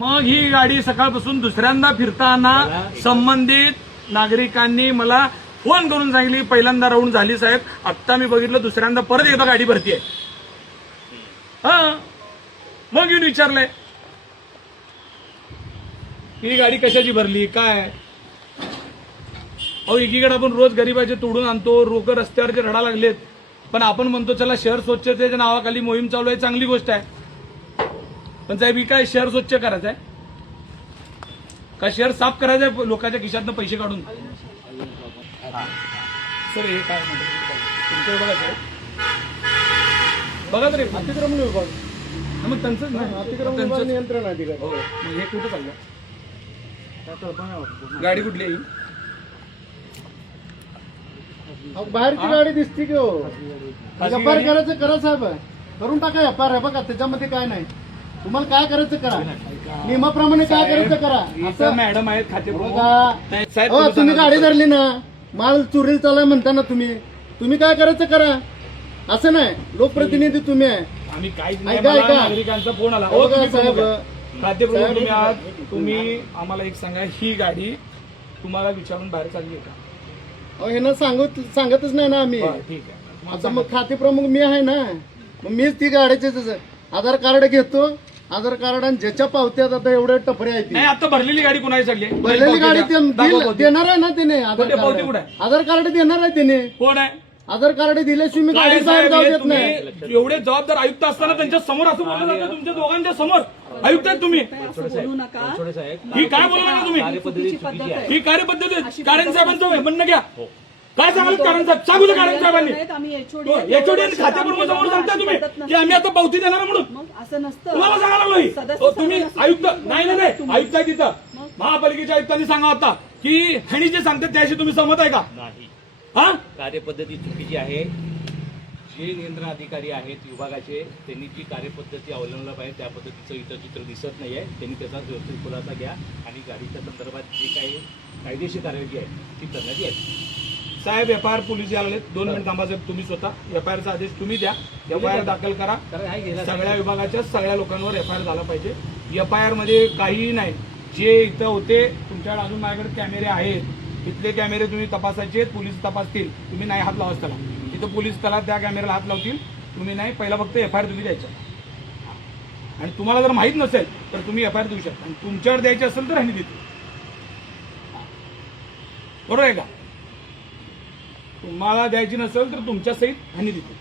मग ही गाडी सकाळपासून दुसऱ्यांदा फिरताना संबंधित नागरिकांनी मला फोन करून सांगितली पहिल्यांदा राऊंड झाली साहेब, आत्ता मी बघितलं दुसऱ्यांदा परत एकदा गाडी भरती आहे. हा मग येऊन विचारलंय ही गाडी कशाची भरली काय. अहो एकीकडे आपण रोज गरिबाचे तोडून आणतो, लोक रस्त्यावरचे रडा लागलेत, पण आपण म्हणतो चला शहर स्वच्छतेच्या नावाखाली मोहीम चालू आहे, चांगली गोष्ट आहे. पण साहेब ही काय शहर स्वच्छ करायचं आहे का शहर साफ करायचं आहे लोकांच्या खिशातनं पैसे काढून. सर हे काय म्हणतात तुमच्या बघा साहेब, बघा तरी अतिक्रमण विभाग मग त्यांचं अतिक्रमण विभाग नियंत्रण अधिकारी. हो हे कुठं चाललं गाडी कुठली आहे बाहेरची गाडी दिसते की हो. एफआर करायचं करा साहेब, करून टाका एफआर. आहे बघा त्याच्यामध्ये काय नाही, तुम्हाला काय करायचं करा, नियमाप्रमाणे काय करायचं करा. असं मॅडम आहेत खाते साहेब. हो तुम्ही गाडी धरली ना, माल चोरीला चालाय म्हणताना तुम्ही काय करायचं करा. असं नाही, लोकप्रतिनिधी तुम्ही आहे. आम्ही काहीच ऐका, ऐका. नागरिकांचा फोन आला. हो का साहेब, खातेप्रमुख तुम्ही आहात, तुम्ही आम्हाला एक सांगा, ही गाडी तुम्हाला विचारून बाहेर चालली आहे का. हे ना सांगतच नाही ना आम्ही. ठीक आहे, आता मग खाते प्रमुख मी आहे ना, मग मीच ती गाडीचे आधार कार्ड घेतो. आधार कार्ड आणि ज्याच्या पावत्यात आता एवढे टपरे आहेत. नाही आता भरलेली गाडी कोणाची चालली आहे. भरलेली गाडी देणार आहे ना त्याने. आधार पावती कुठे आहे? आधार कार्ड देणार आहे त्याने. कोण आहे आधार कार्ड दिल्याशिवाय मी गाडी बाहेर जाऊ देत नाही. एवढे जबाबदार आयुक्त असताना त्यांच्या समोर असं बोललं जातं, तुमच्या दोघांच्या समोर आयुक्त आहेत तुम्ही. बोलू नका. ही काय बोलणार ना तुम्ही, ही कार्यपद्धती कारण साहेबांचं म्हणणं घ्या. काय सांगाल कारण साहेब, सांगू दे कारण साहेबांनी. एचओडी खातेप्रमुख समोर सांगता तुम्ही की आम्ही आता पावती देणार म्हणून. असं नसतं, तुम्हाला सांगायला लागलो तुम्ही आयुक्त. नाही आयुक्त आहे तिथं, महापालिकेच्या आयुक्तांनी सांगा आता की ह्यानी जे सांगतात त्याशी तुम्ही सहमत आहे का. नाही, हा कार्यपद्धती चुकीची आहे. जे नियंत्रण अधिकारी आहेत विभागाचे, त्यांनी जी कार्यपद्धती अवलंबला पाहिजे त्या पद्धतीचं इथं चित्र दिसत नाहीये. त्यांनी त्याचा व्यवस्थित खुलासा घ्या आणि गाडीच्या संदर्भात जी काही कायदेशीर कार्यवाही आहे ती करण्यात येईल. साहेब एफआयआर पोलीस यायला लागलेत, 2 मिनिट थांबा साहेब. तुम्ही स्वतः एफआयआरचा आदेश तुम्ही द्या, एफआयआर दाखल करा. सगळ्या विभागाच्या सगळ्या लोकांवर एफआयआर झाला पाहिजे. एफआयआर मध्ये काहीही नाही. जे इथं होते तुमच्याकडे अजून माझ्याकडे कॅमेरे आहेत, इथले कॅमेरे तुम्ही तपासायचे, पोलीस तपासतील. तुम्ही नाही हात लावाच त्याला, तिथं पोलीस त्याला त्या कॅमेऱ्याला हात लावतील. तुम्ही नाही, पहिला फक्त एफआयआर तुम्ही द्यायचा. आणि तुम्हाला जर माहित नसेल तर तुम्ही एफआयआर देऊ शकता, आणि तुमच्यावर द्यायची असेल तर ह्यांनी देतो. बरोबर आहे का. तुम्हाला द्यायची नसेल तर तुमच्या सहित ह्यांनी देतो.